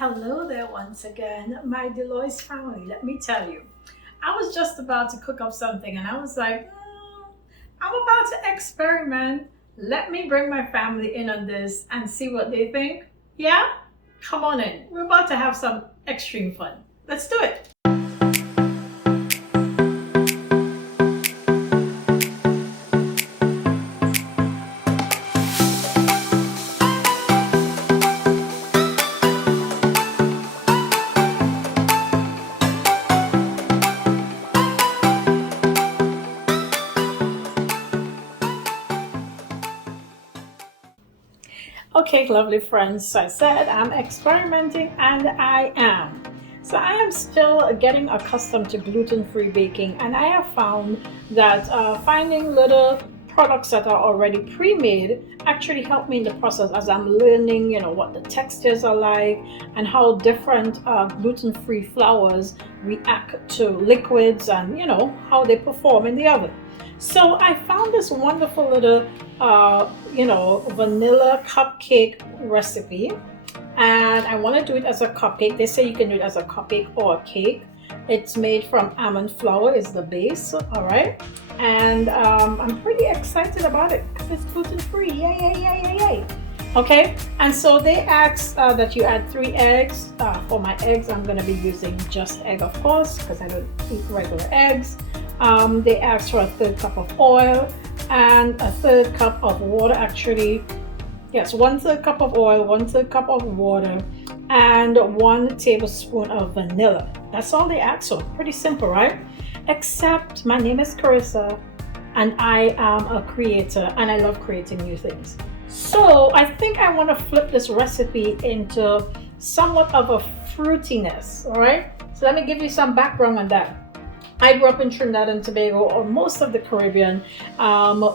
Hello there once again, my Deloitte family. Let me tell you, I was just about to cook up something and I was like, I'm about to experiment. Let me bring my family in on this and see what they think. Yeah? Come on in. We're about to have some extreme fun. Let's do it. Okay, lovely friends. So I said I'm experimenting and I am. So I am still getting accustomed to gluten-free baking, and I have found that finding little products that are already pre-made actually help me in the process as I'm learning, what the textures are like and how different gluten-free flours react to liquids and, how they perform in the oven. So I found this wonderful little, vanilla cupcake recipe, and I want to do it as a cupcake. They say you can do it as a cupcake or a cake. It's made from almond flour is the base, all right? And I'm pretty excited about it because it's gluten-free. Yay, yay, yay, yay, yay. Okay, and so they asked that you add 3 eggs. For my eggs, I'm going to be using just egg, of course, because I don't eat regular eggs. They asked for a 1/3 cup of oil and a 1/3 cup of water. Actually, yes, 1/3 cup of oil, 1/3 cup of water, and 1 tablespoon of vanilla. That's all they asked for. Pretty simple, right? Except my name is Carissa and I am a creator and I love creating new things. So I think I want to flip this recipe into somewhat of a fruitiness, all right? So let me give you some background on that. I grew up in Trinidad and Tobago, or most of the Caribbean.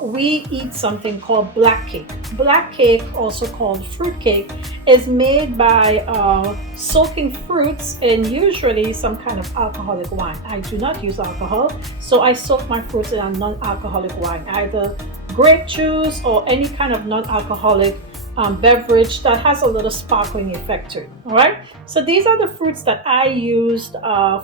We eat something called black cake. Black cake, also called fruit cake, is made by soaking fruits in usually some kind of alcoholic wine. I do not use alcohol, so I soak my fruits in a non-alcoholic wine, either grape juice or any kind of non-alcoholic beverage that has a little sparkling effect to it. All right, so these are the fruits that I used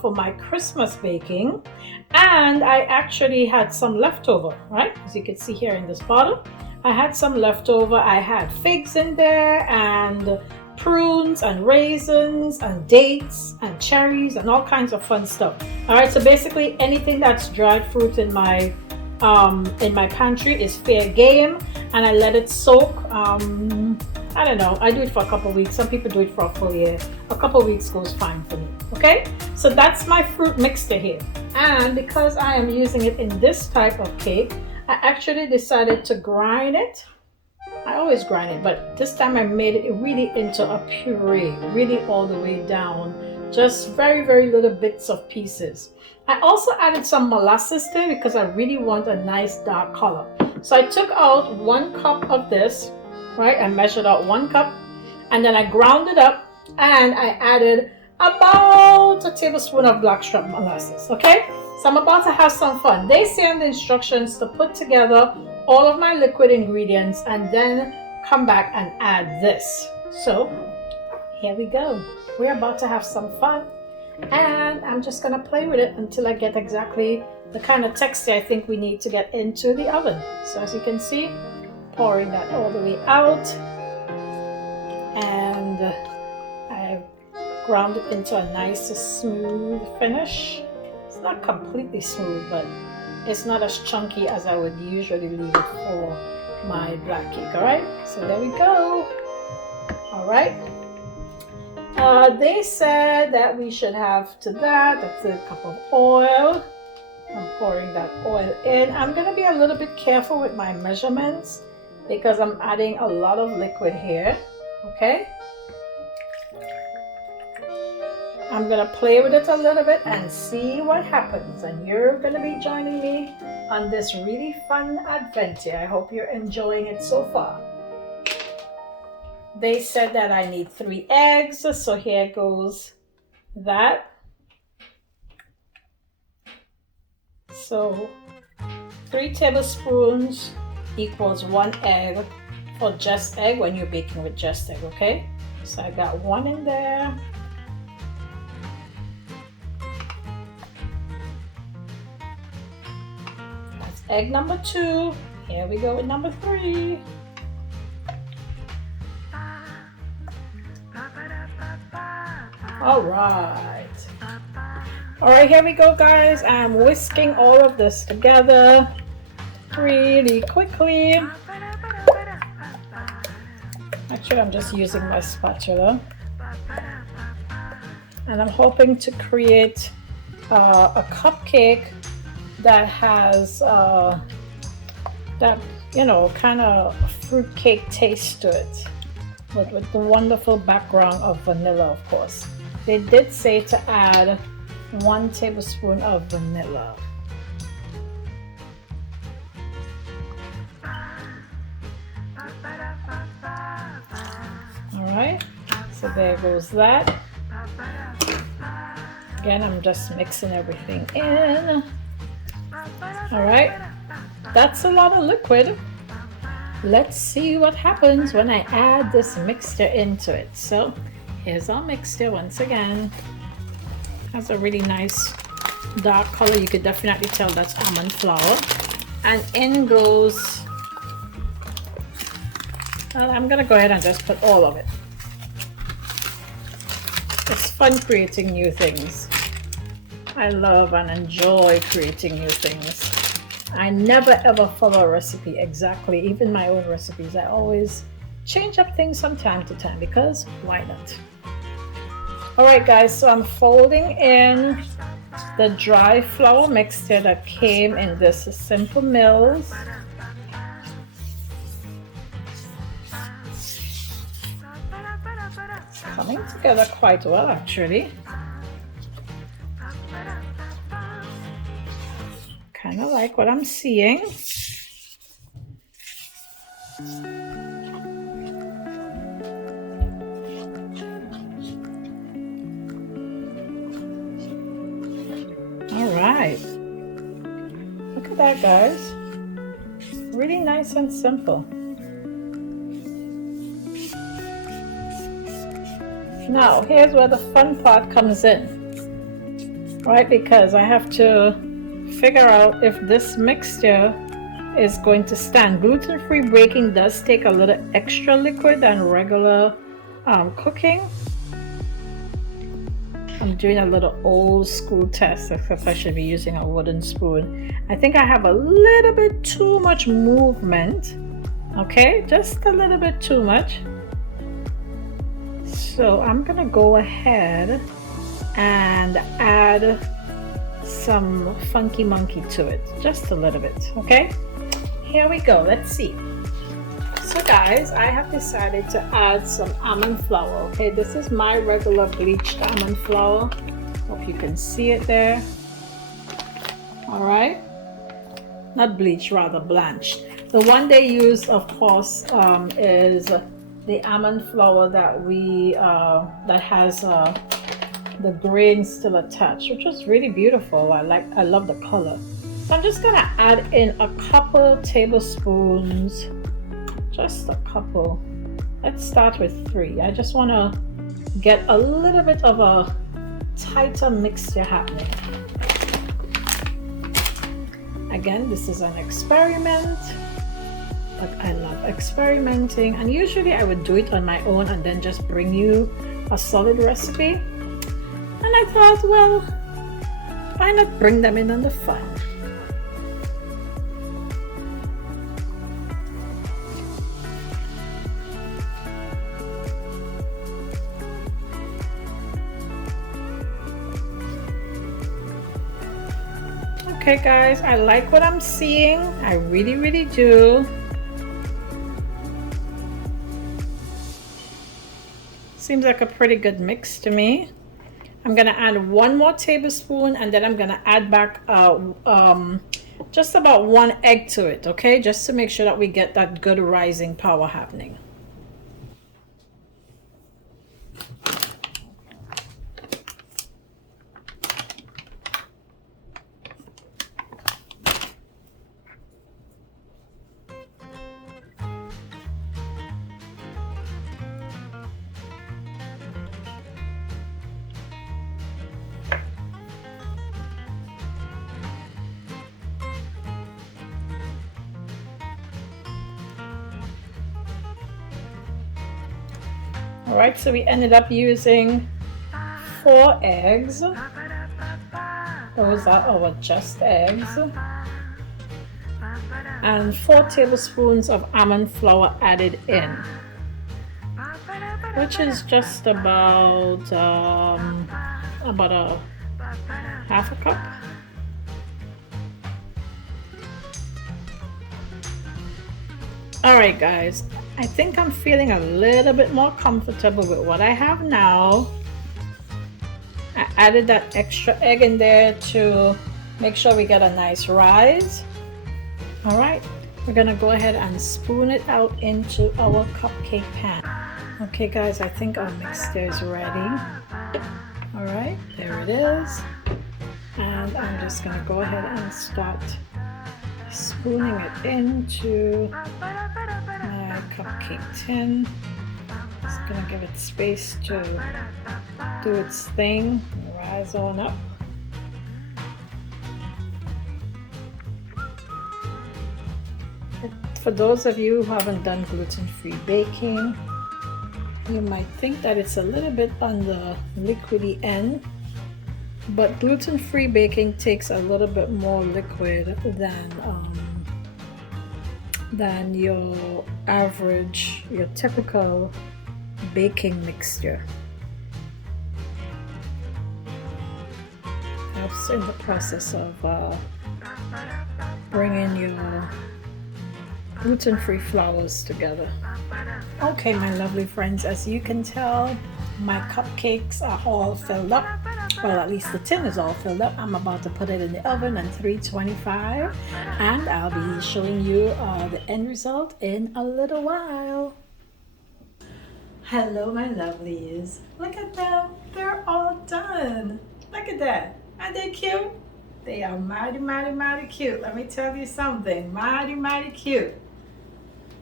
for my Christmas baking, and I actually had some leftover, right? As you can see here in this bottle, I had some leftover. I had figs in there and prunes and raisins and dates and cherries and all kinds of fun stuff. All right, so basically anything that's dried fruit in my pantry is fair game, and I let it soak. I don't know, I do it for a couple of weeks. Some people do it for a full year. A couple of weeks goes fine for me. Okay, so that's my fruit mixture here, and because I am using it in this type of cake, I actually decided to grind it. I always grind it, but this time I made it really into a puree, really all the way down, just very, very little bits of pieces. I also added some molasses there because I really want a nice dark color. So I took out 1 cup of this, right? I measured out 1 cup, and then I ground it up, and I added about a tablespoon of Blackstrap molasses, okay? So I'm about to have some fun. They say in the instructions to put together all of my liquid ingredients and then come back and add this. So here we go. We're about to have some fun, and I'm just gonna play with it until I get exactly the kind of texture I think we need to get into the oven. So as you can see, pouring that all the way out, and I've ground it into a nice smooth finish. It's not completely smooth, but it's not as chunky as I would usually leave it for my black cake. All right, so there we go. All right. They said that we should have to that a 1/3 cup of oil. I'm pouring that oil in. I'm going to be a little bit careful with my measurements because I'm adding a lot of liquid here. Okay. I'm going to play with it a little bit and see what happens. And you're going to be joining me on this really fun adventure. I hope you're enjoying it so far. They said that I need 3 eggs, so here goes that. So 3 tablespoons equals 1 egg for just egg when you're baking with just egg, okay? So I got one in there. That's egg number 2. Here we go with number 3. All right. All right, here we go, guys. I'm whisking all of this together really quickly. Actually, I'm just using my spatula. And I'm hoping to create a cupcake that has that, you know, kind of fruitcake taste to it, but with the wonderful background of vanilla, of course. They did say to add 1 tablespoon of vanilla. Alright, so there goes that. Again, I'm just mixing everything in. Alright, that's a lot of liquid. Let's see what happens when I add this mixture into it. So here's our mixture once again. Has a really nice dark color. You could definitely tell that's almond flour. And in goes, I'm gonna go ahead and just put all of it. It's fun creating new things. I love and enjoy creating new things. I never ever follow a recipe exactly, even my own recipes. I always change up things from time to time because why not? Alright guys, so I'm folding in the dry flour mixture that came in this Simple Mills. It's coming together quite well actually. Kind of like what I'm seeing. Alright. Look at that, guys. Really nice and simple. Now, here's where the fun part comes in. Right, because I have to figure out if this mixture is going to stand. Gluten-free baking does take a little extra liquid than regular cooking. I'm doing a little old school test, except I should be using a wooden spoon. I think I have a little bit too much movement. Okay, just a little bit too much. So I'm gonna go ahead and add some funky monkey to it, just a little bit. Okay, here we go. Let's see. So guys, I have decided to add some almond flour. Okay, this is my regular bleached almond flour. Hope you can see it there. All right, not bleached, rather blanched. The one they use, of course, is the almond flour that we that has the grain still attached, which is really beautiful. I love the color. So I'm just gonna add in a couple tablespoons, just a couple. Let's start with 3. I just want to get a little bit of a tighter mixture happening. Again, this is an experiment, but I love experimenting, and usually I would do it on my own and then just bring you a solid recipe. And I thought, well, why not bring them in on the fun? Okay guys, I like what I'm seeing. I really, really do. Seems like a pretty good mix to me. I'm gonna add 1 more tablespoon, and then I'm gonna add back just about 1 egg to it, okay? Just to make sure that we get that good rising power happening. All right, so we ended up using 4 eggs. Those are our just eggs. And 4 tablespoons of almond flour added in, which is just about a half a cup. All right, guys, I think I'm feeling a little bit more comfortable with what I have now. I added that extra egg in there to make sure we get a nice rise. All right, we're gonna go ahead and spoon it out into our cupcake pan. Okay guys, I think our mixture is ready. All right, there it is. And I'm just gonna go ahead and start spooning it into my cupcake tin. Just gonna give it space to do its thing, rise on up. For those of you who haven't done gluten-free baking, you might think that it's a little bit on the liquidy end, but gluten-free baking takes a little bit more liquid than your average, your typical baking mixture. Helps in the process of bringing your gluten-free flours together. Okay, my lovely friends, as you can tell, my cupcakes are all filled up. Well, at least the tin is all filled up. I'm about to put it in the oven at 325, and I'll be showing you the end result in a little while. Hello, my lovelies. Look at them. They're all done. Look at that. Aren't they cute? They are mighty, mighty, mighty cute. Let me tell you something. Mighty, mighty cute.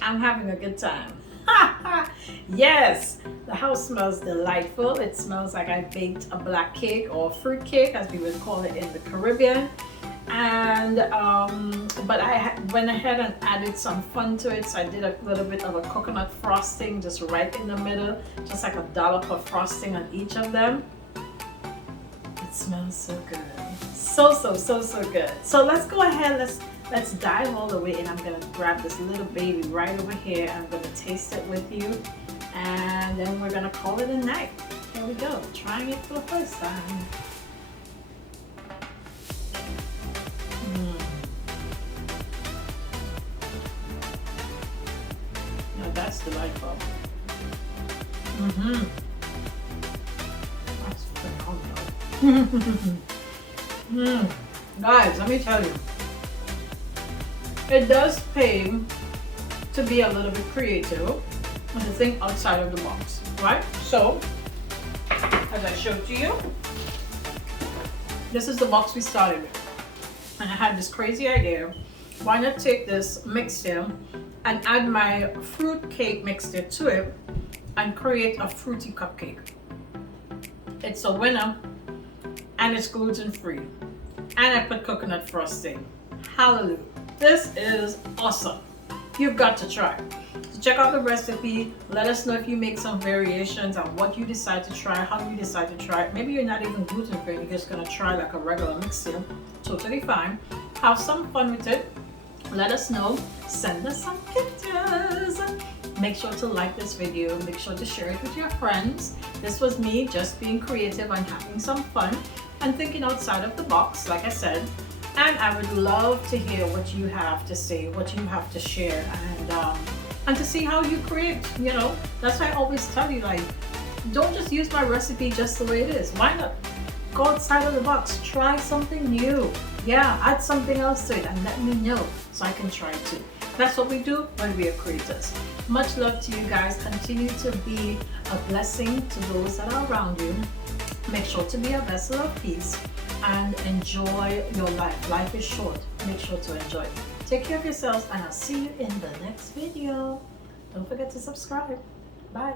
I'm having a good time. Yes, the house smells delightful. It smells like I baked a black cake or fruit cake, as we would call it in the Caribbean. And but I went ahead and added some fun to it. So I did a little bit of a coconut frosting just right in the middle, just like a dollop of frosting on each of them. It smells so good. So good. So let's go ahead, let's dive all the way in. I'm gonna grab this little baby right over here. I'm gonna taste it with you, and then we're gonna call it a night. Here we go, trying it for the first time. Now that's delightful. That's phenomenal. Guys, let me tell you, it does pay to be a little bit creative and to think outside of the box, right? So, as I showed to you, this is the box we started with. And I had this crazy idea. Why not take this mixture and add my fruit cake mixture to it and create a fruity cupcake? It's a winner, and it's gluten-free. And I put coconut frosting. Hallelujah. This is awesome. You've got to try. So check out the recipe. Let us know if you make some variations on what you decide to try, how you decide to try it. Maybe you're not even gluten-free, you're just gonna try like a regular mixture. Totally fine. Have some fun with it. Let us know. Send us some pictures. Make sure to like this video. Make sure to share it with your friends. This was me just being creative and having some fun and thinking outside of the box, like I said. And I would love to hear what you have to say, what you have to share, and to see how you create. You know, that's why I always tell you, like, don't just use my recipe just the way it is. Why not go outside of the box? Try something new. Yeah, add something else to it and let me know so I can try too. That's what we do when we are creators. Much love to you guys. Continue to be a blessing to those that are around you. Make sure to be a vessel of peace and enjoy your life. Life is short. Make sure to enjoy it. Take care of yourselves, and I'll see you in the next video. Don't forget to subscribe. Bye.